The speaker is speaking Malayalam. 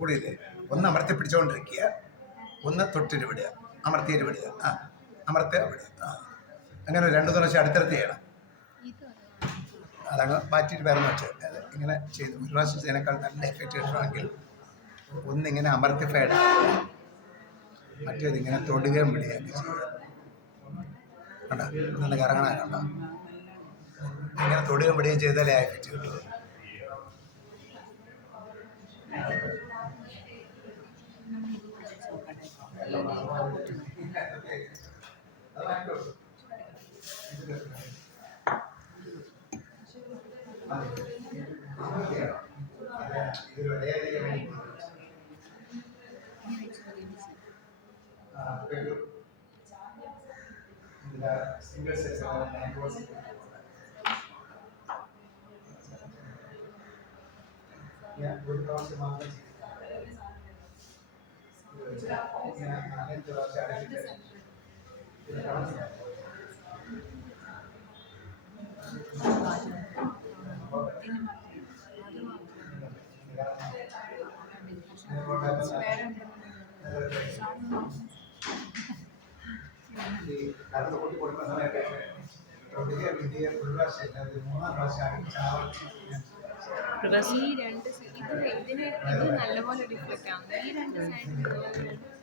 കൂടിയില്ലേ? ഒന്ന് അമർത്തി പിടിച്ചുകൊണ്ടിരിക്കുക, ഒന്ന് തൊട്ടിട്ട് വിടുക, അമർത്തിയിട്ട് വിടുക, അമർത്തി വിടുക. അങ്ങനെ 2 പ്രാവശ്യം അടുത്തടുത്ത് ചെയ്യണം. അതങ്ങ് മാറ്റിയിട്ട് വേറെന്ന് വെച്ചാൽ ഇങ്ങനെ ചെയ്ത് 1 പ്രാവശ്യം ചെയ്യുന്നതിനേക്കാൾ നല്ല എഫക്റ്റ് കിട്ടണമെങ്കിൽ ഒന്നിങ്ങനെ അമർത്തിഫൈഡ് മറ്റേതിങ്ങനെ തൊടുകയും വിടുകയൊക്കെ ചെയ്യുക. കണ്ടോ, നല്ല കറങ്ങണാനുണ്ടോ? ഇങ്ങനെ തൊടുകയും വിടുകയും ചെയ്താലേ ആ എഫക്റ്റ് കിട്ടുള്ളൂ. സിംഗിൾ സെക്സ് ഒരു പ്രാവശ്യം മാത്രം കറണ്ട് കൂട്ടി കൊടുക്കുന്ന സമയത്ത് 3 പ്രാവശ്യം ഈ 2 ഇതിന് ഇത് നല്ലപോലെ ഡിഫ്ലക്റ്റ് ആവുന്നു. ഈ 2 സൈഡ്